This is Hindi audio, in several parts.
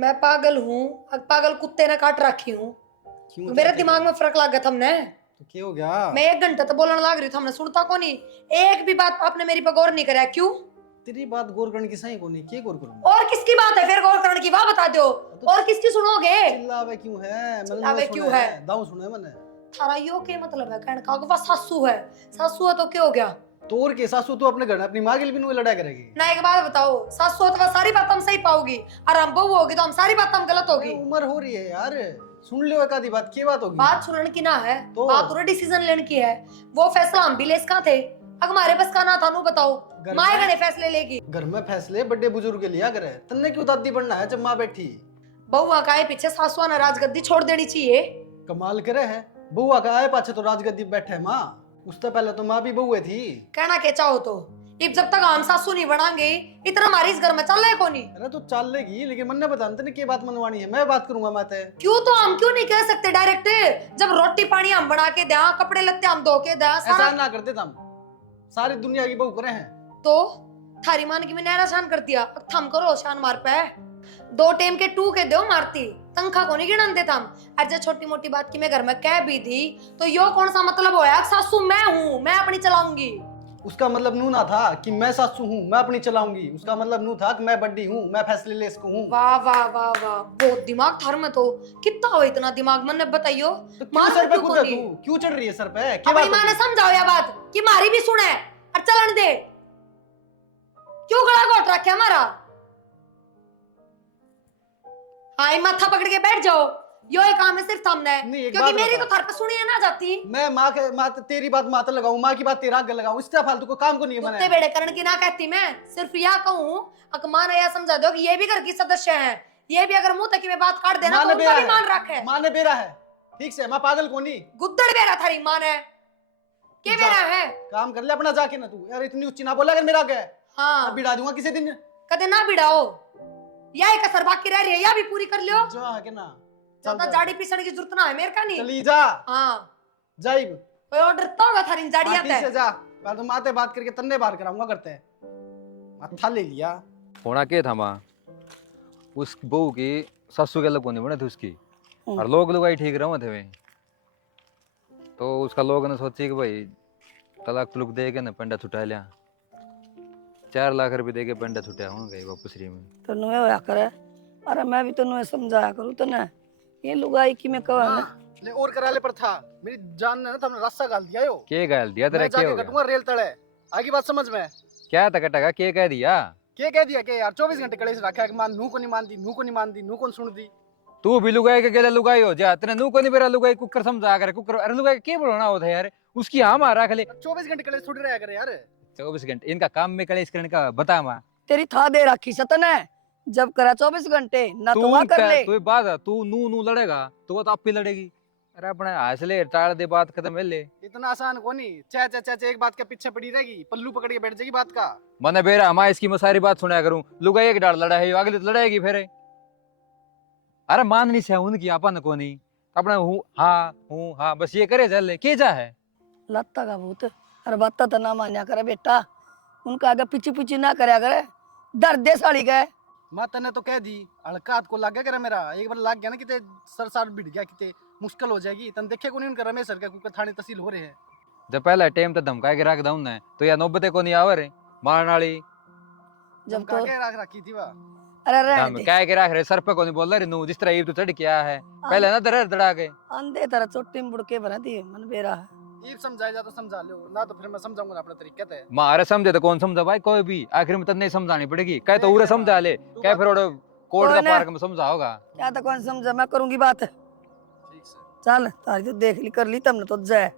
मैं पागल हूँ, पागल कुत्ते ने काट रखी हूँ। क्यों मेरे चाहते दिमाग हो? में फर्क लग गया हमने। तो क्या हो गया? मैं 1 घंटा तो बोलने लग रही थी, हमने सुनता को नहीं। एक भी बात आपने मेरी पर गौर नहीं करा, क्यों? तेरी बात गौर करने की सही को नहीं, क्या गौर करूं? और किसकी बात है फिर गौर करने की, वाह बता दो। तो और किसकी सुनोगे? चिल्लावे क्यों है? चिल्लावे क्यों है? दाऊ सुना है मैंने। थारा यो के मतलब है कहने का, बस सासू है। सासू है तो क्या हो गया? तो और के सासू तो अपने घर अपनी माँ के लिए भी नहीं लड़ा करेगी। ना एक बात बताओ, सासू हो तो वह सारी बात हम सही पाओगी, और हम बहू होगी तो हम सारी बात हम गलत होगी। उम्र हो रही है यार, सुन लियो एक आधी बात, क्या बात होगी? बात सुनने की ना है, तो बात पूरा डिसीजन लेने की है। वो फैसला हम भी ले सका थे, अगर हमारे बस का ना था। नु बताओ माए गणे फैसले लेगी। घर में फैसले बड़े बुजुर्ग के लिया करे, तन्ने क्यों दादी बनना है जब माँ बैठी? बउआ का आए पीछे सासुआ ने राजगद्दी छोड़ देनी चाहिए। कमाल करे है, बुआ का आए पाछे तो राजगद्दी पे बैठे माँ। उससे पहले तो माँ भी बहुए थी। कहना के चाहो तो इब जब तक हम सासू नहीं बनाएंगे, इतना हमारी इस घर में चल रहा है कोनी। अरे तो चल लेगी, लेकिन मन ने बता तने क्या बात मनवानी है, मैं बात करूंगा मैं ते। क्यों? तो हम क्यों नहीं कह सकते डायरेक्ट? जब रोटी पानी हम बना के दें, कपड़े लत्ते हम धो के दें, ऐसा सारा ना करते तुम, सारी दुनिया की बहू करे हैं। तो थारी मान की मैंने शान कर दिया, अब थम करो शान मार पे। 2 टाइम के 2 के दो मारती, तंखा को नहीं गिनन देता हम। अरे छोटी मोटी बात की मैं घर में कह भी थी तो यो कौन सा मतलब होया? सासू मैं हूँ, मैं अपनी चलाऊंगी। उसका मतलब नू ना था कि मैं सासू हूँ मैं अपनी चलाऊंगी, उसका मतलब नू था कि मैं बड्डी हूँ, मैं फैसले ले सकूं। वाह वाह वाह वाह, बहुत दिमाग थार में तो। कितना हो इतना दिमाग, मन ने बताइयो। तो क्यों सर पे कूदा तू? क्यों चढ़ रही है सर पे? क्या अपनी बात माँ ने होगी? समझाओ या बात कि मारी भी सुने और चलन दे। क्यों गला घोट रखे हमारा? हाँ माथा पकड़ के बैठ जाओ, यो एक काम है सिर्फ थमना है, नहीं, एक क्योंकि बात मेरी बता। तो थार पे सुनी है ना जाती। मैं माँ तेरी बात माता लगाऊं, माँ की बात तेरा आगे लगाऊं, इससे फालतू को काम को नहीं है कुत्ते मैंने। बेड़े करण की ना कहती मैं, सिर्फ यह कहूँ अकमान ने यह समझा दो कि ये भी घर की सदस्य हैं। ये भी अगर मुंह तक में बात काट देना तो उनका भी मान रखे। माँ ने बेरा है, ठीक से, मैं पागल को नहीं। गुद्दड़ बेरा थारी माँ ने के बेरा है। काम कर ले अपना जाके ना तू, यार इतनी उच्ची ना बोला अगर मेरा आगे। हाँ बिड़ा दूंगा किसी दिन। कदे ना बिड़ाओ, यह एक असर बाकी रह रही है, यह भी पूरी कर लियो। जो है के ना ज्यादा जाड़ी पीसने की जरूरत ना है मेरे का नहीं। चली जा। हाँ जाइब कोई ऑर्डर तो होगा थारी जाड़ियां ठीक से जा, पहले तो माते बात करके तन्ने बाहर कराऊंगा करते हैं। माथा ले लिया। होना क्या था माँ, उस बहू की सासू के अलग नहीं बने थे उसकी, और लोग लुगाई ठीक रहे थे वे। तो उसका लोग ने सोची कि भाई तलाक तुलुक दे के ना पंडा छुटा लिया, 4 लाख रुपए दे के पंडा छुटा होंगे वापस री में। तो नुए होया करे। अरे मैं भी तो नुए समझाया करूँ तो ना ये लुगाई की मैं कहवा ना ले और करा ले पर था, मेरी जान ने ना तुमने रास्ता गाल दिया यो। के गाल दिया तेरा? मैं क्या जाके हो गया? कटूंगा रेल तले। आगे बात समझ में? क्या तकटका के कह दिया? क्या कह दिया? क्या यार 24 घंटे कड़े से रखा है कि मान नू को नहीं मानती, नू को नहीं मानती, नू कौन सुन दी? तू भी लुगाई के गेले लुगाई हो जा, तेने नू को नहीं बेरा लुगाई कुकर समझा कर कुकर। अरे लुगाई के बोलना होता है यार, उसकी हाँ मारा खले 24 घंटे कड़े छुट रहा करे यार। 24 घंटे इनका काम में कलेश करने का बता माँ। तेरी था दे रखी सतन है, जब करा 24 घंटे ना तो तू वहाँ कर ले। तू बात है, तू नू नू लड़ेगा तो वो तो आप भी लड़ेगी। अरे अपने हौसले टाल दे, बात खत्म है ले। इतना आसान को नहीं, चा चा चा एक बात के पीछे पड़ी रहेगी, पल्लू पकड़ के बैठ जाएगी बात का। मने बेरा मैं इसकी मैं सारी बात सुनाया करूं, लुगाई एक डाल लड़ा है अगली तो लड़ाएगी फिर। अरे माननी से उनकी अपन को नहीं, अपना हूँ हाँ बस ये करे चल के जा है लत्ता का भूत। अरे बत्ता तो ना मान्या करे बेटा, उनका आगे पीछे पीछे ना करया करे, दर्द दे साड़ी गए। माता ने तो कह दी, हड़का को लग गया करे मेरा, एक बार लग गया ना किते सर सार बिड़ गया किते मुश्किल हो जाएगी। तन देखे को नहीं उनका रमेश सर का कुकर थाने तहसील हो रहे हैं। जब पहला टाइम तो धमका के रख दऊं ना तो या नौबते को नहीं आवर मारन वाली। जब तो के रख रखी थी वह। अरे रहने हम दे, कह के रख रहे सर पे को नहीं बोल रहे नू, जिस तरह ये तो चढ़ क्या है पहले ना दर दड़ा के अंधे तरह चोटी में बुड़के बना दी मन बेरा है। ये समझाया जा तो समझा लो ना, तो फिर मैं समझाऊंगा अपना तरीका है। मारे समझे तो कौन समझा भाई, कोई भी आखिर में तन्ने समझानी पड़ेगी। कह तो उरे समझा ले, कह फिर कोर्ट का पार्क में समझा होगा। क्या तो कौन समझा, मैं करूंगी बात। ठीक से चल तारी तो देख ली कर ली तब तो जाए।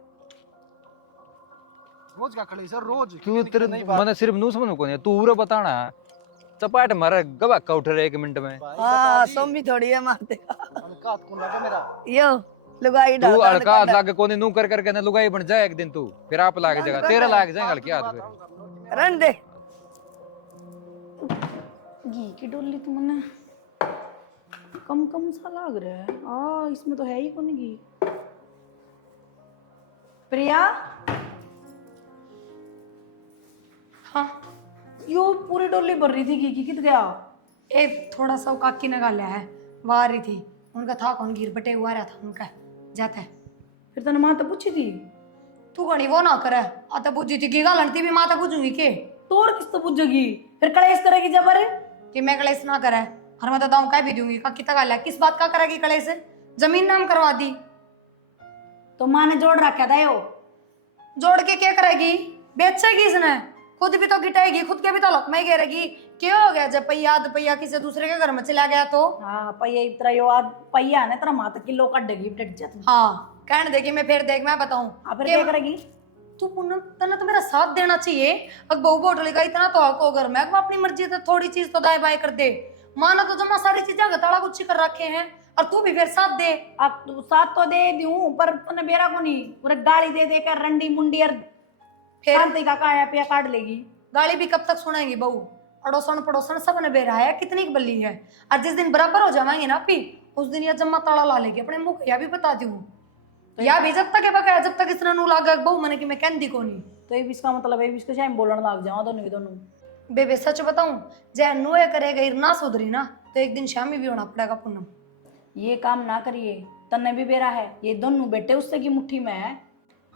रोज का खड़े सर रोज तू तेरे मैंने सिर्फ नू समझ को नहीं, तू उरे बताना चपाट मारे गवा का उठ रहे 1 मिनट में। हाँ सोमी थोड़ी है मारते हल्का कौन लगा मेरा यो लुगाई तू डाल अड़का हाथ लाके कोने नू कर करके ना लुगाई बन जाए एक दिन तू, फिर आप लाके जगह तेरा लाग जाएगा हल्के हाथ फिर। रन दे घी की डोली तो मने कम कम सा लग रहा है। इसमें तो है ही कौन घी। प्रिया, हाँ यो पूरी डोली भर रही थी घी की, कित गया? एक थोड़ा सा काकी ने गालिया है वाह रही थी उनका था कौन गिर बटे हुआ रहा था उनका जाता है फिर तने माँ तो पूछी थी तू गणी वो ना करे आता पूछी थी की गालती भी माता पूछूंगी के तो और किस तो पूछेगी फिर कलेश करेगी जब अरे कि मैं कलेश ना करे और मैं तो दाऊं कह भी दूंगी काकी तक गालिया किस बात का करेगी कलेश जमीन नाम करवा दी तो माँ ने जोड़ रखा था यो जोड़ के क्या करेगी बेचेगी इसने खुद भी तो गिटाएगी खुद के भी तो लक में गिरेगी क्या हो गया जब पहिया आध पहिया किसी दूसरे के घर में चला गया तो हाँ पहिया इतना यो आज पहिया है ना तेरा माँ तक किलो कटेगी डट जा तू हाँ कहने देगी मैं फिर देख मैं बताऊं फिर क्या करेगी तू पूनम तने तो मेरा साथ देना चाहिए अब बहू बोटली का इतना तो हक हो घर में अब अपनी मर्जी से थोड़ी चीज तो दाएं बाएं कर दे माना तो जमा सारी चीजें गताड़ा गुच्छी कर रखे हैं और तू भी फिर साथ दे अब तू साथ तो दे दूं पर तूने बेरा को नहीं पूरा गाली दे दे कर रंडी मुंडी और फिर शांति का काया पिया काट लेगी गाली भी कब तक सुनाएंगी बहू अड़ोसन पड़ोसन सब ने बेरा है कितनी बल्ली है और जिस दिन बराबर हो जाएंगे ना पी उस दिन यह जम्मा ताला ला लेगी अपने मुंह या भी बता दी हूँ या भी जब तक है बकाया जब तक इस नू लागा बहू मैंने कि मैं कहती को नहीं तो ये भी इसका मतलब है इसके शायद बोलने लग जाओ दोनों के दोनों बेबे सच बताऊं जय नुए करेगा ना सुधरी ना तो एक दिन शामी भी होना पड़ेगा पूनम ये काम ना करिए तन्ने भी बेरा है ये दोनों बेटे उससे की मुट्ठी में है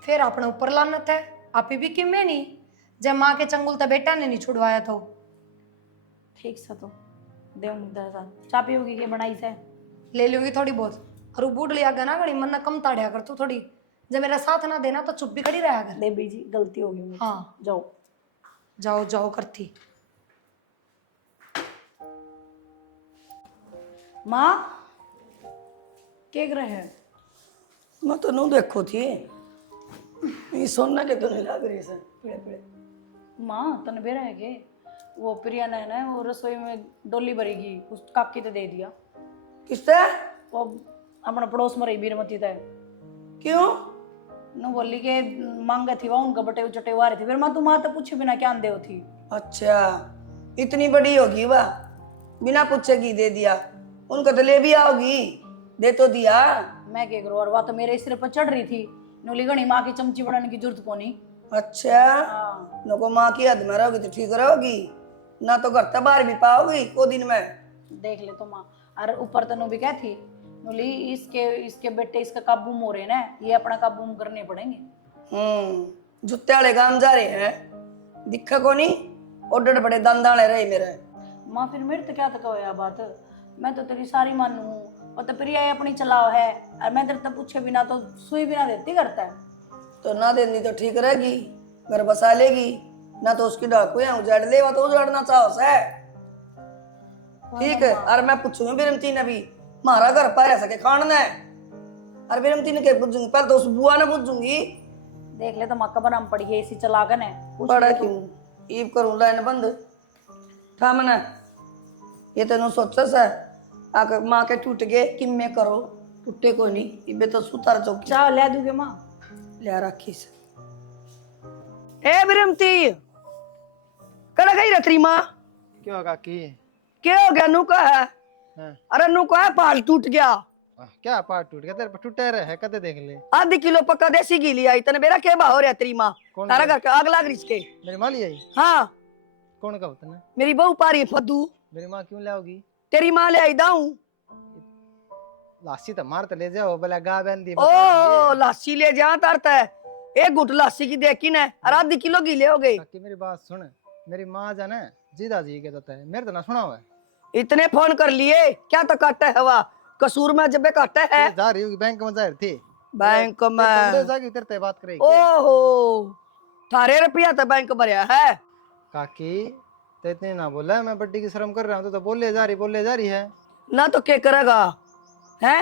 फिर अपने ऊपर लानत है आप भी कि मैं नहीं जब माँ के चंगुल तो बेटा ने नहीं छुड़वाया तो ठीक सा तो दे चाय पियोगी के बनाई से ले लूंगी थोड़ी बहुत और वो बूढ़ लिया ना घड़ी मन कम ताड़िया कर तू थोड़ी जब मेरा साथ ना देना तो चुप भी खड़ी रहा कर दे बीजी गलती होगी मुझसे। हाँ जाओ जाओ जाओ करती माँ के ग्रह है मैं तो नू देखो थी ये सोना के तो नहीं लग रही से पीड़े पीड़े माँ तने बेरा है के वो प्रिया ने ना वो रसोई में डोली भरेगी उस काकी तो दे दिया किससे वो अपना पड़ोस में रही बीरमती तय क्यों न बोली के मांगे थी वहाँ उनका बटे चटे हुआ रही थी फिर माँ तू माँ तो पूछे बिना क्या दे थी अच्छा इतनी बड़ी होगी वह बिना पूछे की दे दिया उनका तो ले भी आओगी दे तो दिया मैं क्या करूँ और वह तो मेरे सिर पर चढ़ रही थी नोली गणी माँ की चमची बढ़ाने की जरूरत को नहीं अच्छा हाँ नको माँ की हद में रहोगी तो ठीक रहोगी ना तो घर तक बाहर भी पाओगी को दिन में देख ले तो माँ और ऊपर तो नो भी क्या थी नोली इसके इसके बेटे इसका काबू हो रहे ना ये अपना काबू करने पड़ेंगे जुत्ते वाले काम जा रहे हैं दिखा को नहीं ओडड़ बड़े दंदाले रहे मेरे माँ फिर मेरे तो क्या तक होया बात मैं तो तेरी सारी मानू और तो प्रिया ये अपनी चलाओ है और मैं तेरे तो पूछे बिना तो सुई बिना देती करता है तो ना देनी तो ठीक रहेगी घर बसा लेगी ना तो उसकी डाकू या उजाड़ लेवा तो उजाड़ना चाहो से ठीक है और मैं पूछूंगी बिरमती ने भी हमारा घर पर रह सके खाना है और बिरमती ने क्या पूछूंगी पहले तो उस बुआ ने पूछूंगी देख ले तो माँ कबर हम पड़ी है इसी चला कर ने बड़ा क्यों ईब करूं लाइन बंद था मना ये तेन सोचा सा आकर माँ के टूट गए कि मैं करो टूटे को नहीं इबे तो सुतार चौकी चाह ले दूंगे माँ ले रखी से ए बिरमती कड़ा गई रतरी माँ क्यों काकी क्या हो गया नू का है हाँ। अरे नू का है पाल टूट गया क्या पार्ट टूट गया तेरे पर टूटे रहे कदे देख ले आधी किलो पक्का देसी घी लिया इतने मेरा क्या भाव रहा तेरी माँ कौन तारा है? घर का आग लाग रही इसके मेरी माँ ले आई हाँ कौन का होता ना मेरी बहू पा रही है फद्दू मेरी माँ क्यों लाओगी तेरी माँ ले आई दाऊ लासी तो मार तो ले जाओ भला गा बहन दी ओ लासी ले जा तारता है एक गुट लासी की देखी ने और आधी किलो घी ले हो गई काकी मेरी बात सुन मेरी माँ जाना जीदा जी के देता है मेरे तो ना सुना हुआ है इतने फोन कर लिए क्या तो काटा है हवा कसूर में जब काटा है ये जा रही होगी बैंक में जा रही थी बैंक ले में जागी तेरे ते बात करेगी ओहो थारे रुपया तो बैंक भरया है काकी तो इतने ना बोला मैं बड्डी की शर्म कर रहा हूँ तो बोले जा रही है ना तो क्या करेगा है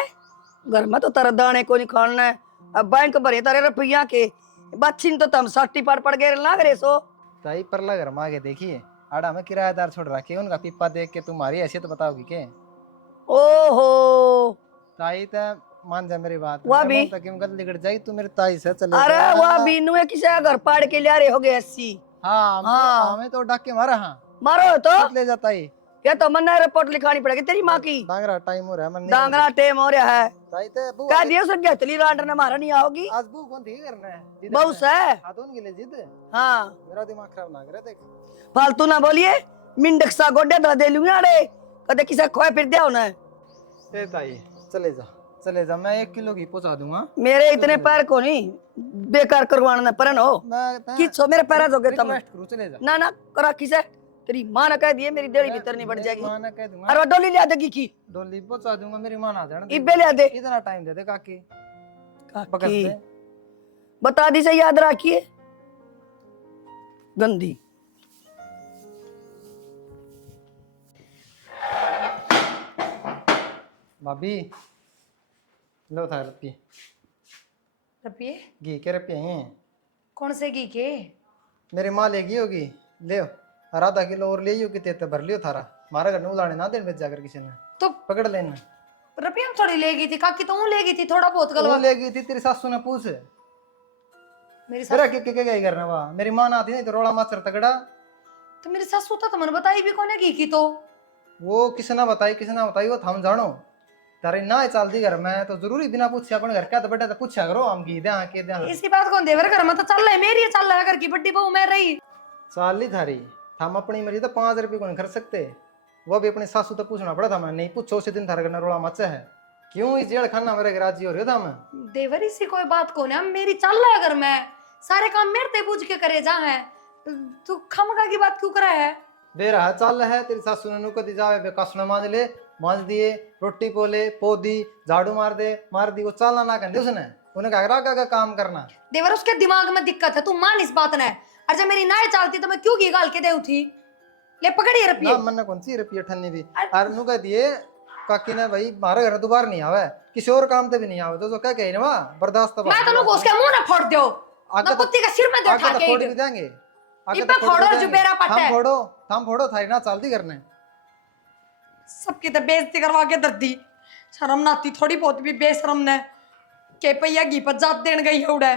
घर में तो तेरा दाने को नहीं खाना है अब बैंक भरे तारे रुपया के बच्ची तो तम सट्टी पड़ गए लाग रे सो ताई परला घर मांगे देखिए आड़ा में किराएदार छोड़ रखे उनका पिप्पा देख के तुम्हारी हैसियत बताओगी के ओहो ताई तो मान जा मेरी बात वह भी क्यों गलती कर जाएगी तू मेरी ताई से चले अरे जा। वह बीनू है किसी घर पाड़ के लिया रे हो गए 80 हाँ हाँ। हमें तो डाके मारा हाँ मारो तो ले जाता ही ये तो मन्ना रिपोर्ट लिखानी पड़ेगी तेरी माँ की डांगरा टाइम हो रहा है मन नहीं डांगरा टेम हो रहा है ताई तो बू कह दिया उसने गहतली रांड ने मारा नहीं आओगी आज बू कौन थी करना है जिद बहुत से हाथों के लिए जिद हाँ मेरा दिमाग खराब ना करे देख फालतू ना बोलिए मिंडक सा गोडे दा दे लूंगा अरे कदे किसे खोए फिर दिया होना है। ए ताई चले जा, मैं 1 किलो घी पहुंचा दूंगा। मेरे इतने पैर को नहीं बेकार करवाना परन हो मैं कि सो मेरे पैर जोगे तुम रिक्वेस्ट करूं, चले जा। ना ना करा किसे तेरी मां ने कह दिए मेरी डेढ़ी भीतर नहीं बढ़ मेरी जाएगी। मां ने कह दूंगा, अरे वो डोली लिया देगी की डोली पहुंचा दूंगा, मेरी मां ना जाने दे। इब्बे लिया दे इतना टाइम दे दे काकी, पकड़ काकी दे। बता दी से याद रखिए गंदी। भाभी लो था रुपये, रुपये घी के रुपये हैं। कौन से घी के? मेरी माँ लेगी होगी, ले आधा किलो और ले कितने तो भर लियो थारा, मारा घर उलाने ना देन बेच जाकर किसी ने, तो पकड़ लेना। रुपये हम थोड़ी लेगी थी काकी, तो ले गई थी थोड़ा बहुत वो गलवा। लेगी थी, तेरी सासू ने पूछ मेरी तेरा सासू के गई करना वाह, मेरी माँ ना आती नहीं तो रोड़ा मास्टर तगड़ा। तो मेरी सासू तो तुमने बताई भी कौन है घी की? तो वो किसी ना बताई वो थम जानो तारे ना चलती घर में तो जरूरी बिना पूछे अपन घर का तो बेटा तो पूछा करो हम घी दे के दे इसी बात कौन देवर घर में तो चल रहा है, मेरी चल रहा है घर की बड्डी बहू मैं रही। चाली थारी हम अपनी मर्जी तो 5 रुपये को नहीं खर्च सकते, वो भी अपनी सासू तो पूछना पड़ा था। मैं नहीं पूछो उसी दिन थारे घर रोड़ा मचा है, क्यों इस जेल खाना मेरे राजी हो रही था। मैं देवर इसी कोई बात कौन है, मेरी चल रहा है घर में, सारे काम मेरे ते पूछ के करे जा है, तू खमका की बात क्यों करा है? दे रहा चल है, तेरी सासू ने नुको दी जावे कसना मांझ दिए, रोटी पोले पो दी, झाड़ू मार दी, वो चालना ना कर उसने, उन्हें कहा का काम करना। देवर उसके दिमाग में दिक्कत है, तू मान इस बात ने। और जब मेरी नाय चलती तो मैं क्यों घी गाल के दे उठी? ले पकड़िए रुपये। ना मन कौन सी रुपये ठन्नी भी और नु कह दिए काकी ने भाई मारे घर दोबारा नहीं आवे, किसी और काम पे भी नहीं आवे, तो क्या कहे ना बर्दाश्त मैं तो लोग उसके मुंह ना फोड़ दो, आगे ना कुत्ती का सिर में दे उठा के फोड़ भी देंगे, इब्बे फोड़ो जो बेरा पट्टा है। हम फोड़ो थारी ना चलती करने। सबकी तो बेइज्जती करवा के दर्दी, शर्म ना आती थोड़ी बहुत भी बेशरम ने के पैया घी पर जात देन गई है उड़े।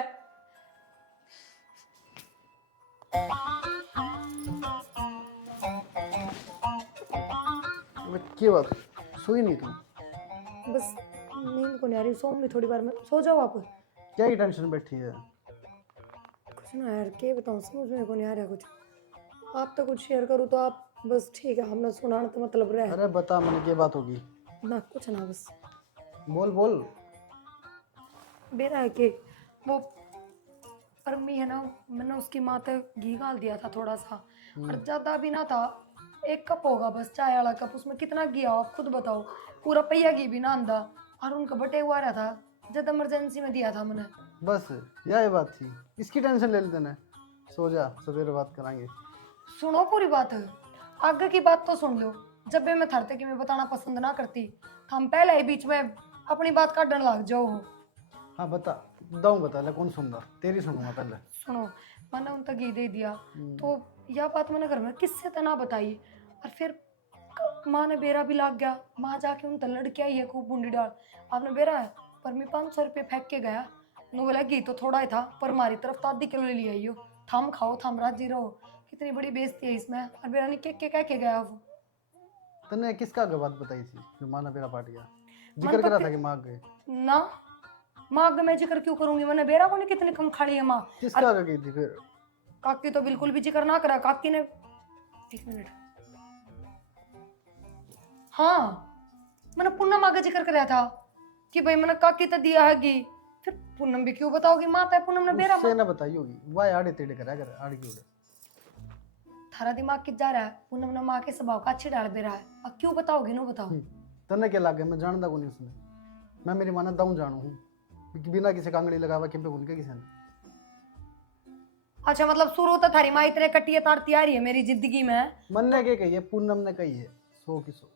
क्या बात, सोई नहीं तुम? बस नींद को नहीं आ रही, सो भी थोड़ी बार में सो जाओ आप। क्या की टेंशन बैठी है? कुछ ना यार, क्या बताऊं, समझ में को नहीं आ रहा कुछ। आप तो कुछ शेयर करूँ तो आप बस ठीक है, हमने सुना तो मतलब रहे अरे बता मैंने क्या बात होगी? ना कुछ ना, बस बोल। बेरा है कि वो परमी है ना, मैंने उसकी माँ तक घी गाल दिया था थोड़ा सा, और ज्यादा भी ना था, 1 कप होगा बस, चाय वाला कप, उसमें कितना घी आओ आप खुद बताओ, पूरा पहिया घी भी ना आंदा, और उनका बटे हुआ रहा था, जब इमरजेंसी में दिया था मैंने। बस यही बात थी, इसकी टेंशन ले लेते ना, सो जा, सवेरे बात कराएंगे। सुनो पूरी बात, आगे की बात तो सुन लो। जब भी मैं थरते कि मैं बताना पसंद ना करती, हम पहले ही बीच में अपनी बात काटने लग जाओ। हाँ बता ले, कौन सुन रहा? तेरी सुनूंगा पहले। सुनो, मैंने उन तक घी दे दिया, तो यह बात मैंने घर में किससे तो ना बताई, और फिर माँ ने बेरा भी लाग गया, माँ जाके उन तक लड़के आई है खूब बूंदी डाल, आपने बेरा है पर मैं 500 रुपये फेंक के गया, नो बोला घी तो थोड़ा ही था, पर हमारी तरफ तो 1/2 किलो ले लिया आई हो, थम खाओ थम राजी रहो। कितनी बड़ी बेइज्जती है इसमें, और बेरा ने के कह के गया वो। तने किसका बात बताई थी जो माँ ने मेरा पाट गया? जिक्र करा था कि माँ गए ना, माँ आगे मैं जिक्र क्यों करूंगी, मैंने बेरा को नहीं कितनी कम खाली है माँ। किसका आगे गई थी फिर? काकी तो बिल्कुल भी जिक्र ना करा, काकी ने 1 मिनट, हाँ मैंने पूनम आगे जिक्र कराया था कि भाई मैंने काकी तो दिया है घी, फिर पूनम भी क्यों बताओगी, माता है पूनम ने बेरा। उससे ना बताई होगी, वाह आड़े तेड़े करा कर आड़ की उड़े। थारा दिमाग किस जा रहा है, पूनम ने माँ के स्वभाव का अच्छी डाल बेरा है, अब क्यों बताओगी, नो बताओ। तने क्या लागे, मैं जानता को नहीं उसने, मैं मेरी माने दम जानू हूँ, बिना किसी कांगड़ी लगावा कि उनके किसी ने। अच्छा मतलब शुरू तो थारी माँ इतने कटिए तारती आ रही है मेरी जिंदगी में। मन ने क्या कही है? पूनम ने कही है 100 की 100,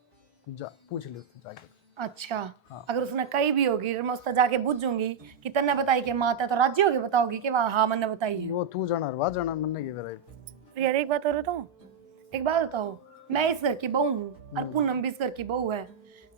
जा पूछ ले उससे जाके। अच्छा हाँ। अगर उसने कही भी होगी मैं उससे जाके पूछूंगी कि तन्ने बताई कि माता तो राजी होगी, बताओगी कि वहाँ हाँ मैंने बताई है। वो तू जाना रवा जाना, मन ने क्या यार एक बात और बताऊं, एक बात बताओ, मैं इस घर की बहू हूँ और पूनम भी इस घर की बहू है,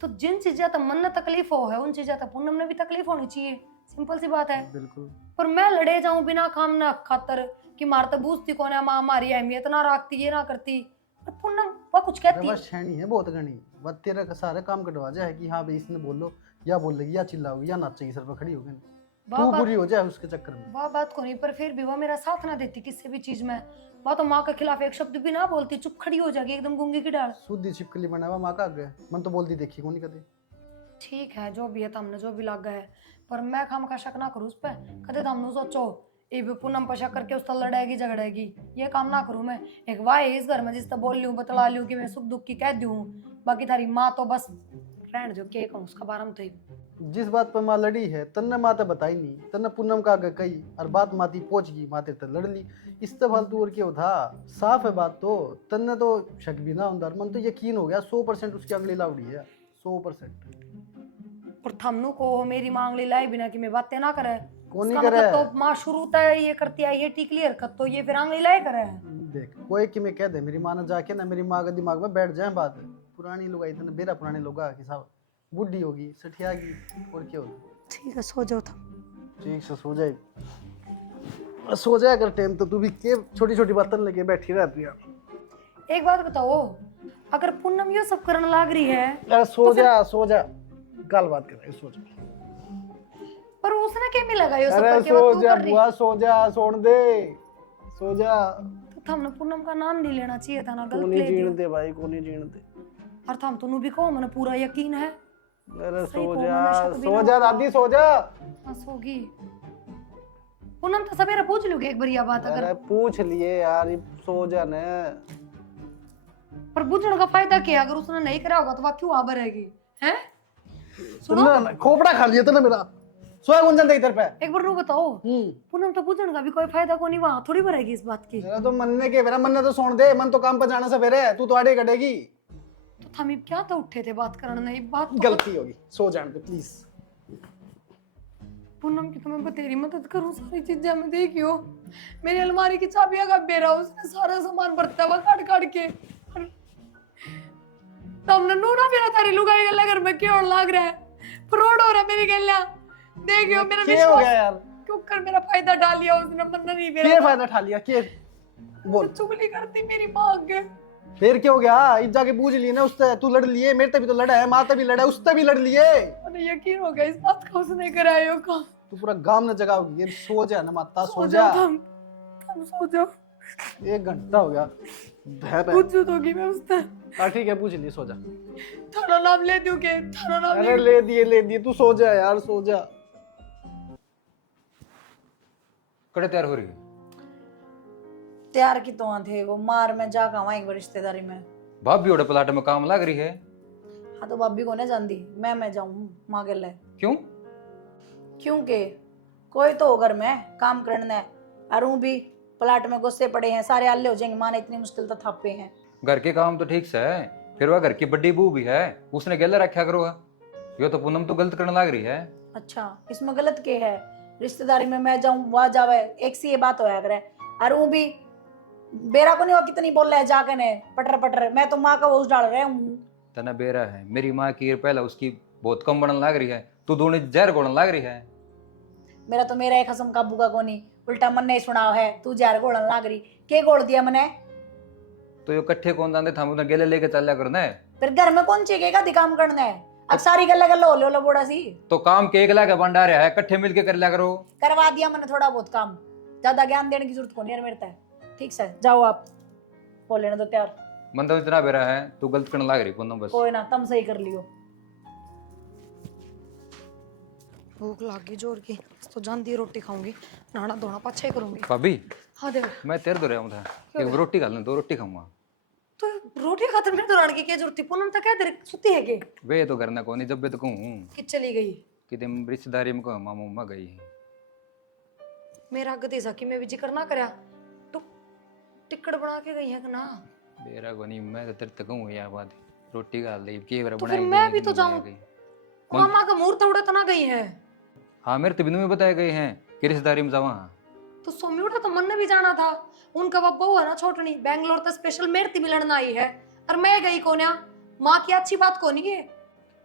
तो जिन चीजें तो मन ने तकलीफ हो है उन चीजें तो पूनम ने भी तकलीफ होनी चाहिए, सिंपल सी बात है। बिल्कुल। पर मैं लड़े जाऊं बिना काम ना खातर कि मार तो बूझती कौन है, माँ हमारी अहमियत ना रखती, ये ना करती, पर पूनम वह कुछ कहती है। शैनी है बहुत घनी, वह तेरा का सारे काम कटवा जाए कि हाँ भाई इसने बोलो, या बोलेगी या चिल्लाओगी या नाचेगी सर पर खड़ी होगी। वाह तू बात बुरी हो जाए उसके चक्कर में। वाह बात को नहीं, पर फिर भी वो मेरा साथ ना देती किसी भी चीज में। वह तो माँ के खिलाफ एक शब्द भी ना बोलती, चुप खड़ी हो जाएगी एकदम गूंगी की डाल। सुधी छिपकली बना हुआ माँ का आगे मन तो बोलती देखी को नहीं कदे। ठीक है जो भी है तुमने जो भी लग है, पर मैं खाम का शक ना करूँ उस पर। कदे तुमने सोचो ये भी पूनम पर शक करके उससे लड़ेगी झगड़ेगी, ये काम ना करूँ मैं। एक वाह इस घर में जिससे बोल लूँ बतला लूँ कि मैं सुख दुख की कह दूँ, बाकी थारी माँ तो बस रहने जो के कहूँ उसका बारे में तो ही। जिस बात पर माँ लड़ी है तन्ने माते बताई नहीं, तन्ने पूनम का आगे कही और बात माती पहुंच गई, माते तक लड़ ली। इससे फालतू और क्या था, साफ है बात। तो तन्ने तो शक भी ना अंदर मन तो यकीन हो गया 100% उसकी अगली लाउड़ी है 100%। और थमनू को मेरी मांगली लाई बिना कि मैं बातें ना करे, कौन नहीं उसका करे? मतलब तो माँ शुरू तय ये करती है ये टिकली हरकत, तो ये फिर आंगली लाई करे। देख कोई कि मैं कह दे मेरी माँ ने जाके ना मेरी माँ के दिमाग में बैठ जाए बात। पुरानी लोग आई तने बेरा पुराने लोग कि साहब बुढ़ी होगी सठियागी और क्या होगी। ठीक है सो जाओ था। ठीक से सो जाए, सो जाए अगर टाइम तो तू भी के छोटी छोटी बातें लेके बैठी रहती है। एक बात बताओ, अगर पूनम ये सब करने लग रही है अरे सो जा सो जा, कल बात करेंगे, सो जा। पर उसने क्या मिलेगा ये सब अरे करके, सो वो तू जा कर रही। बुआ सो जा, सोन दे सो जा। तो हमने पूनम का नाम नहीं लेना चाहिए था ना, को गलत नहीं ले दिया। जीण दे भाई, को नहीं जीण दे। और थम तू भी कहो मैंने पूरा यकीन है। अरे सही सो को जा मैंने शक भी सो ना जा होता। दादी सो जा। हाँ सोगी। पूनम तो सवेरे पूछ लूंगी एक बढ़िया बात, अरे अगर पूछ लिए यार, ये सो जा ने। पर बुझने का फायदा क्या है? अगर उसने नहीं करा होगा तो वह क्यों आबर रहेगी हैं? सुनो तुमने खोपड़ा खा लिया था ना मेरा, सोया गुंजन दे इधर पे। एक बार रू बताओ, पूनम तो बुझने का भी कोई फायदा को नहीं, वहां थोड़ी भरेगी इस बात की। मेरा तो मनने के मेरा मन ने तो सोन दे, मन तो काम पर जाना सवेरे, तू तो आड़े कटेगी। तो थमी क्या तो उठे थे बात करने, नहीं बात तो गलती होगी, सो जाने दे प्लीज। पूनम की तो मैं तेरी मदद करूं, सारी चीजें मैं देखियो। मेरी अलमारी की चाबियां का बेरा उसने सारा सामान बरता हुआ काट काट के। और तुमने नूरा मेरा थारी लुगाई गल्ला घर में क्यों लाग रहा है, फ्रॉड हो रहा है मेरी गल्ला। देखियो मेरा क्या हो गया विश्वास यार? क्यों कर मेरा फायदा डाल लिया उसने, मन्ना नहीं क्या मेरा। फायदा उठा लिया के बोल। चुगली करती मेरी मां के। फिर क्या हो गया? इस जाके पूछ लिए ना उससे, तू लड़ लिए, मेरे से भी तो लड़ा है, माँ से भी लड़ा है, उससे भी लड़ लिए। मुझे यकीन हो गया इस बात का उसने करायो का। तू पूरा गांव ने जगाओगी। ये सो जा ना माता, सो सो जा। जाओ तुम सो जाओ। 1 घंटा हो गया। पूछ दोगी मैं उससे। हाँ ठीक है पूछ लिए, सो जा। थारा नाम ले दूं के? थारा नाम अरे ले दिए, तू सो जा यार, सो जा। कड़े तैयार हो रही है? तैयार की तो थे वो मार में जा कहा एक बार रिश्तेदारी में। भाभी ओड़े प्लाट में काम लग रही है। हाँ तो भाभी को नहीं जानती, मैं जाऊँ माँ के लिए। क्यों? क्योंकि कोई तो हो घर में काम करना है, और ऊं भी प्लाट में गुस्से पड़े हैं, सारे हल्ले हो जाएंगे, माँ ने इतनी मुश्किल तो थापे हैं। घर के काम तो ठीक से है, फिर वह घर की बड़ी बहू भी है, उसने गले रखा करो। यो तो पूनम तो गलत करने लग रही है। अच्छा इसमें गलत के है? रिश्तेदारी में मैं जाऊं वहां जावे, एक सी ये बात होया करे। और ऊं भी बेरा को नहीं, वो कितनी बोल रहा है जाके ने पटर पटर, मैं तो माँ का वो डाल रहा हूँ। तना बेरा है, मेरी माँ की पहले उसकी बहुत कम बनने लग रही है, तू दोनों जहर घोड़ने लग रही है। मेरा तो मेरा एक हसम काबू का कोनी, उल्टा मन ने सुना है तू जार घोड़न लाग रही। के घोड़ दिया मने? तो यो कट्ठे कौन जानते था, उन्हें गले लेके चल करना है। फिर घर में कौन चीखेगा दिकाम करना है? अब सारी गल्ला गल्ला हो लो बोड़ा सी तो काम के एक लाख बंडा रहा है, कट्ठे मिलके कर लिया करो। करवा दिया मैंने थोड़ा बहुत काम, ज्यादा ज्ञान देने की जरूरत को नहीं है मेरे तक। ठीक से जाओ आप, हो लेने दो तैयार। मन तो इतना बेरा है, तू गलत करने लग रही पूनम बस। कोई ना, तुम सही कर लियो। भूख लागी जोर की, तो जानती रोटी खाऊंगी, नहाना धोना पाछे ही करूंगी। भाभी हाँ देव, मैं तेरे दो रहा हूँ था, एक रोटी खा लें, 2 रोटी खाऊंगा। तो रोटी खातर मेरे दौरान की क्या जरूरत थी? पूनम तक क्या तेरे सुती है के? वे तो करना को नहीं, जब भी तो कहूँ कि चली गई कि तुम रिश्तेदारी में कहूँ मामू माँ गई है। मेरा गति सा कि मैं भी जिक्र ना करया, तो टिकट बना के गई है कि ना? बेरा को नहीं, मैं तो तेरे तक कहूँ यार बात, रोटी खा ली के बार तो बनाई फिर मैं गई भी कि तो नहीं जाऊं। गई। मामा का मुहूर्त उड़े तो ना गई है। हाँ मेरे तो बिनु में बताए गए हैं कि रिश्तेदारी में जावा। तो सोमी उड़ा तो मन ने भी जाना था, उनका वो बहू है ना छोटनी, बैंगलोर तो स्पेशल मेरे से मिलने आई है, और मैं गई कोन्या। माँ की अच्छी बात को नहीं है।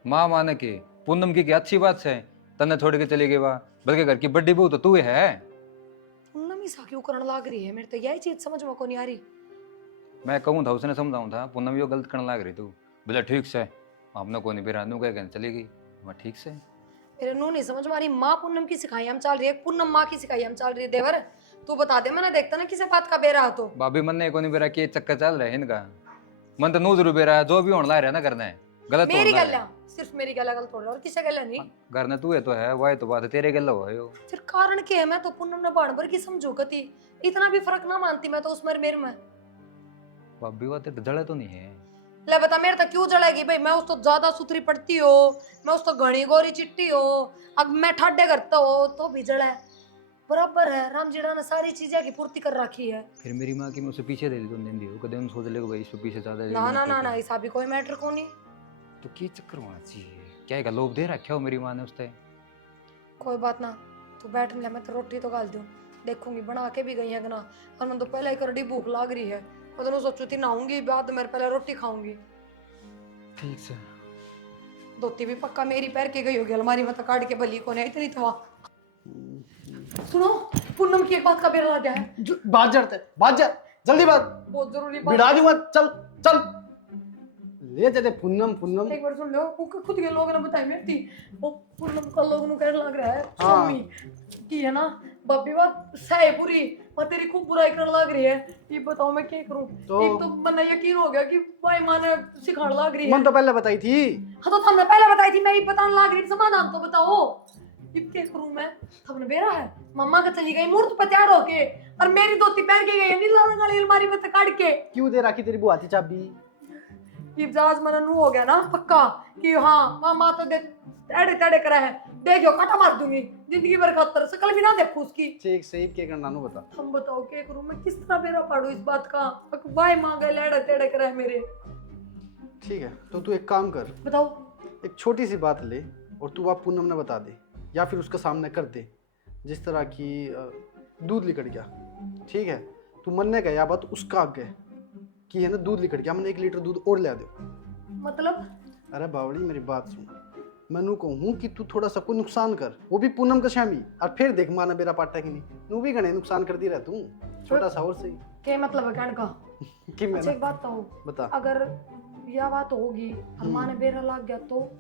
माँ माने के पूनम की अच्छी बात है, तन्ने छोड़ के चली गई वाह, बल्कि घर की बड़ी बहू तो तू है। पूनम ही सा क्यों करने लाग रही है, मेरे तो यही चीज समझ में को नहीं आ रही। मैं कहूँ था, उसने समझाऊँ था, पूनम यो गलत करने लग रही तू। बोला ठीक से, हमने को नहीं बिरानू कह चली गई। मैं ठीक से मेरे नू नहीं समझ मारी, माँ पूनम की सिखाई हम चल रही है, पूनम माँ की सिखाई हम चल रही है। देवर तू बता दे, मैंने देखता ना किसे बात का बेरा हो तो। भाभी मन ने को नहीं बेरा के चक्कर चल रहे हैं इनका। मन तो नू जरूर बेरा जो भी होने ला रहा है ना करना है गलत मेरी होने ला गल रहा है। सिर्फ मेरी गल गलत हो रहा और किसे गल नहीं। घर ने तू है तो है वह तो बात है तेरे गल हुआ है यो। फिर कारण क्या है? मैं तो पूनम ने बाण भर की समझो कती, इतना भी फर्क ना मानती मैं तो उस मेरे में। भाभी वो तेरे जड़े तो नहीं है। ले बता मेरे तक क्यों जलेगी भाई? मैं उस तो ज्यादा सुथरी पड़ती हो, मैं उस तो घनी गोरी चिट्टी हो, अब मैं ठाडे करता हो तो भी जड़ा है। बराबर है, राम जीड़ा ने सारी चीजें की पूर्ति कर रखी है। फिर मेरी माँ की मैं उसे पीछे दे दी तो दिन दी कदे उन सोच ले भाई इससे पीछे ज्यादा ना ना ना ना, ऐसा भी कोई मैटर को नहीं। तो की चक्कर होना चाहिए क्या है लोभ दे रखा हो मेरी माँ ने उससे। कोई बात ना, तू बैठ ले, मैं तो रोटी तो गाल दूं, देखूंगी बना के भी गई है कि ना। और मैं तो पहले ही करडी भूख लाग रही है, मैं तो सोचू थी नहाऊंगी बाद मेरे पहले रोटी खाऊंगी। ठीक से धोती भी पक्का मेरी पैर के गई होगी अलमारी में, तो काट के भली को नहीं इतनी तो। सुनो, पूनम की एक बात का बेरा लग गया है। बात जड़ते बात जा, जल्दी बात, बहुत जरूरी बात। बिड़ा दूंगा, चल चल ले तेरे पूनम पूनम। एक बार सुन लो, वो खुद के लोगों ने बताई मेरी थी वो पूनम का लोगों कह लग रहा है हाँ। सुमी की है ना बब्बी बात सही पूरी, पर तेरी खूब बुराई करने लग रही है। ये बताओ मैं क्या करूं? एक तो मन यकीन हो गया कि भाई माँ ने सिखाने लग रही है। मन तो पहले बताई थी। हाँ तो तुमने पहले बताई थी, मैं ही बताने लग रही थी, समाधान तो बताओ। ये क्या करूं मैं? तुमने बेरा है मम्मा का चली गई मूर्त पर तैयार होके, और मेरी धोती पहन के गई नीला रंग वाली अलमारी में से काट के। क्यों दे रखी तेरी बुआ की चाबी? इब्जाज मन नू हो गया ना पक्का कि हाँ मामा तो देख टेढ़े टेढ़े करा है, देखो काटा मार दूंगी जिंदगी भर खातर, शकल भी ना देखूं उसकी। ठीक सही के करना नु बता। हम बताओ क्या करूं मैं? किस तरह बेरा पाड़ू इस बात का? भाई मांगे लेड़े टेढ़े करा है मेरे। ठीक है तो तू एक काम कर, बताओ। एक छोटी सी बात ले और तू आप पूनम ने बता दे, या फिर उसका सामने कर दे। जिस तरह की दूध लिकड़ गया, ठीक है, तू मन ने गया बात उसका आगे कि है ना दूध लिकड़ गया, मैंने 1 लीटर दूध और ले दो। मतलब अरे बावड़ी मेरी बात सुन, मैं कहूँ कि तू थोड़ा सा को नुकसान कर, वो भी पूनम का शामी, और फिर देख माना बेरा पाटा कि नहीं, नू भी गणे नुकसान करती रह तू छोटा सा और सही। क्या मतलब है कहने का? कि मैं अच्छा एक बात तो बता, अगर यह बात होगी और माँ ने बेरा लग गया तो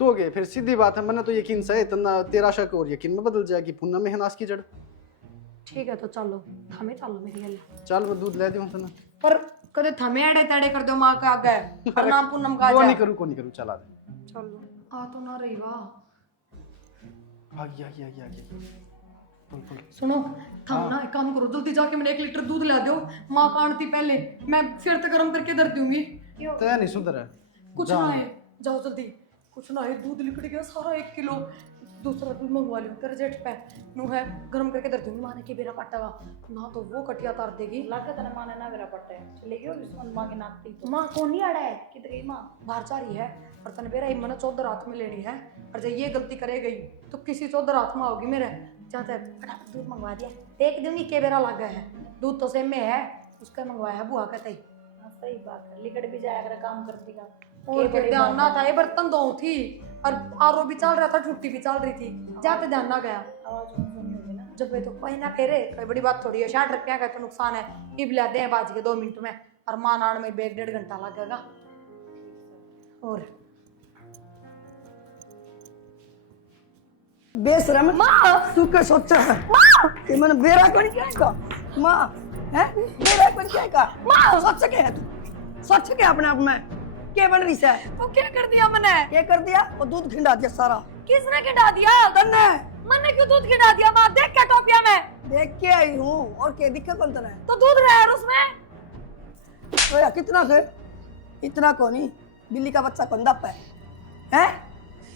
हो गए फिर सीधी बात है, मैंने तो यकीन से इतना तेरा शक और यकीन में बदल जाएगी, पूनम में है नाश की जड़। ठीक है तो चलो हमें चलो मेरी गल। चल मैं दूध ले दूँ तना, पर कदे थमे एड़े तेड़े कर दो माँ के आगे और नाम पूनम का आ को जाए। नहीं करूँ चला दे। चलो आ तो ना रही वाह। आ गया बोल बोल। सुनो थम ना एक काम करो, जल्दी जाके मैंने 1 लीटर दूध ला दो, माँ काटती पहले, मैं फिर तक गर्म करके धर दूंगी। तो नहीं सुधर है कुछ ना है, जाओ जल्दी। कुछ ना है, दूध लिकड़ गया सारा 1 किलो, दूसरा दूध मंगवा लियो तेरे जेठ पे नू है, गर्म करके धर दूंगी। माँ ने की बेरा पट्टा ना तो वो कटिया तार देगी। लागत है माने ना मेरा पट्टे चले गयो विस्मन मां के नाकती तो माँ कौन नहीं आड़ा है कित गई मां बाहर जा रही है, और तने बेरा मन 14 हाथ में लेनी है, और जब ये गलती करे गई तो किसी 14 हाथ में आओगी मेरे। जाते फटाफट दूध मंगवा दिया, देख दूंगी के बेरा लगा है, दूध तो सेम में है, उसका मंगवाया है बुआ कहते ही। हाँ, सही बात है, लिकड़ भी जाया कर काम करती का और के ध्यान ना था, ये बर्तन धो थी और आरो भी चल रहा था, छुट्टी भी चल रही थी, जाते ध्यान ना गया। आवाज सुनी होगी ना। जब ये तो कोई ना फेरे, कोई बड़ी बात थोड़ी है, 60 रुपया का तो नुकसान है, इब लाते हैं बाज के 2 मिनट में, और मां नान में 1-1.5 घंटा लगेगा। और बेशरम माँ तू क्या सोचा है कि मैंने बेरा कौन क्या का माँ है बेरा कौन क्या का माँ सोच के है तू सोच के अपने आप में क्या बन रही है? वो क्या कर दिया मैंने? क्या कर दिया? वो दूध खिंडा दिया सारा। किसने खिंडा दिया? तन्ने मैंने क्यों दूध खिंडा दिया? माँ देख क्या टोपिया में देख के आई हूँ, और क्या दिक्कत कौन तने? तो दूध रहा है उसमें। तो यार कितना थे? इतना को नहीं, बिल्ली का बच्चा कौन दप है?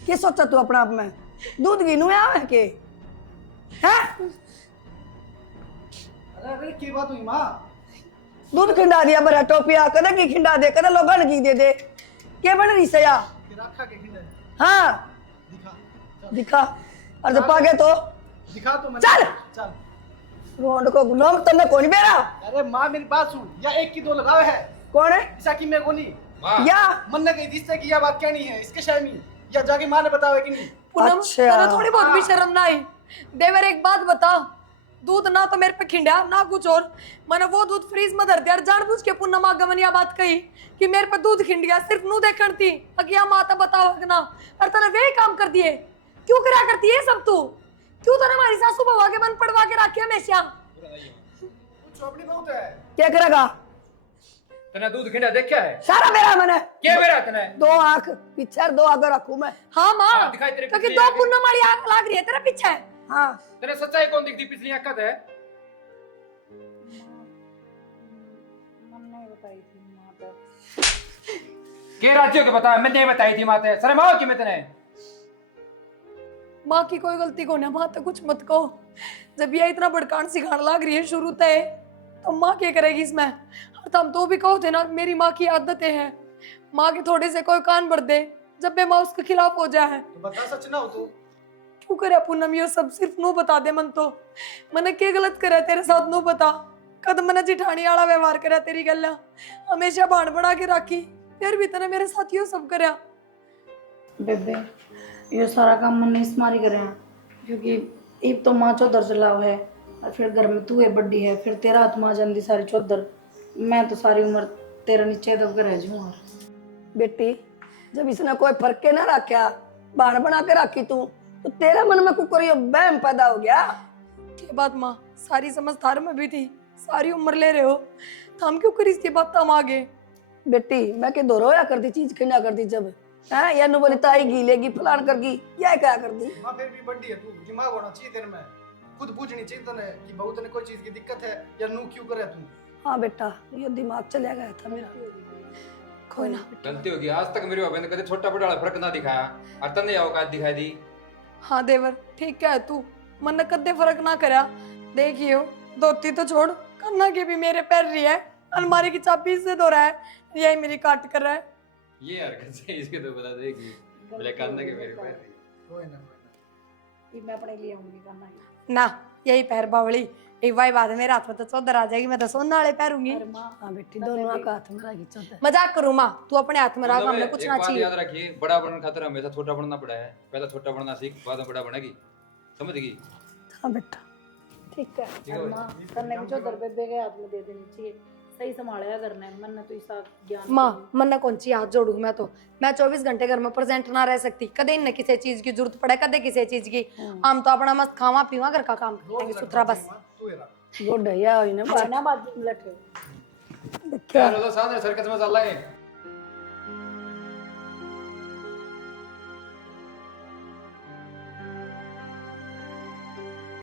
क्या सोचा तू अपने आप में? दूध गिनू आवे के हैं? अरे की बात हुई माँ? दूध खिंडा दिया बरा टोपिया, कदे की खिंडा दे, कदे लोगन की दे दे, क्या बन रही है यार? रखा के खिंडे हाँ दिखा दिखा, और जब पागे तो दिखा तो चल चल। रोंड को गुलाम तन्ने कौन बेरा? अरे माँ मेरी बात सुन, या 1 की 2 लगावे है, कौन है? ऐसा कि मैं कोनी या मन ने कही जिससे कि यह बात कहनी है इसके शामी, या जाके माँ ने बतावे कि नहीं? पूनम अच्छा। तेरा थोड़ी बहुत भी शर्म ना आई? देवर एक बात बता, दूध ना तो मेरे पे खिंडा ना कुछ और, मैंने वो दूध फ्रीज में धर दिया, जानबूझ के पूनम आगमन यह बात कही कि मेरे पे दूध खिंड गया, सिर्फ नू देखण थी अगिया माता बताओ ना, और तने वे काम कर दिए। क्यों करा करती है सब तू? क्यों तो हमारी सासू बहू के बंद पड़वा के रखे हमेशा? क्या करेगा? तने दूध खिंडा देखा है? सारा मेरा मन है। क्या मेरा तने? दो आंख पीछे दो आगे रखूं मैं। हाँ माँ, हाँ, दिखाई तेरे क्योंकि पिछली दो आंखें। पुन्नम वाली आंख लाग रही है तेरा पीछे। हाँ तने सच्चाई कौन दिखती पिछली आंख है? मैंने बताई थी माँ तो। के राज्यों के बता, मैंने बताई थी माते सरे माँ की मैं तने। माँ की कोई गलती को ना, माँ तो कुछ मत कहो। जब ये इतना भड़कान सिखाने लाग रही है शुरू से, तो माँ क्या करेगी इसमें? और तुम तो भी कहो थे ना मेरी माँ की आदतें हैं, माँ के थोड़े से कोई कान भर दे जब भी माँ उसके खिलाफ हो जाए। तो बता सच ना हो तू। क्यों करे पूनम ये सब? सिर्फ नू बता दे मन तो। मैंने क्या गलत करा तेरे साथ? नू बता। कद मैंने जिठानी वाला व्यवहार करा तेरी गल, हमेशा भाण बना के रखी, फिर भी तने मेरे साथ यो सब करा। बेबे ये सारा काम मन इस मारी करे हैं, क्योंकि एक तो माँ चौधर चलाव है और फिर घर में तू है बड्डी है, फिर तेरा हाथ माँ जानदी सारी चौधर। मैं तो सारी उम्र तेरा नीचे दब के रह जाऊँ। बेटी, जब इसने कोई फर्क के ना रखा, बाण बना के रखी तू, तो तेरे मन में कुकरी बहम पैदा हो गया। ये बात माँ सारी समझदार में भी थी, सारी उम्र ले रहे हो, तो हम क्यों करी इसकी बात? हम आगे बेटी मैं के दो रोया करती चीज खिंडा करती जब है या नु बोली ताई गीलेगी फलान करगी, या क्या करती? माँ फिर भी बड़ी है तू, दिमाग होना चाहिए तेरे में। खुद पूछनी चाहिए तने कि बहू तने कोई चीज की दिक्कत है या नू क्यों करे तू। हाँ बेटा, ये दिमाग चला गया था मेरा। कोई ना। गलती होगी, आज तक मेरे बाबा ने कभी छोटा बड़ा फर्क ना दिखाया और तने औकात दिखाई दी। हाँ देवर ठीक है तू, मन ने कदे फर्क ना करा। देखियो धोती तो छोड़, कन्ना के भी मेरे पैर रही है, अलमारी की चाबी से धो रहा है, यही मेरी काट कर रहा है। ये हरकत से इसके तो बता देगी बोले कांदा के मेरे पैर। कोई ना ये मैं अपने लिए आऊंगी करना ही। ना यही पैर बावली, एक बाई बात है मेरे हाथ में तो चौधर आ जाएगी, मैं तो सोना वाले पैरूंगी। अरे माँ हाँ बेटी, दोनों का हाथ में रखी चौधर। मजाक करूँ माँ, तू अपने हाथ में रख, हमने कुछ एक ना बात चाहिए। याद रखिए, बड़ा बनने खातिर हमेशा छोटा बनना पड़ा है। पहले छोटा बनना सीख, बाद में बड़ा बनेगी, समझ गई? हाँ बेटा ठीक है। अरे माँ करने भी चौधर बेबे के हाथ में दे देनी चाहिए, सही संभालेगा करने मन ने तो इसका ज्ञान। माँ मन ने कौन सी हाथ जोड़ू मैं तो, मैं 24 घंटे घर में प्रेजेंट ना रह सकती, कदे इन्हें किसी चीज की जरूरत पड़े, कदे किसी चीज की। हम तो अपना मस्त खावा पीवा घर का काम करेंगे सुथरा बस। तू है गुड है या ना अच्छा ना बात लटे यार वो तो सामने सर्कस में चल रहा है।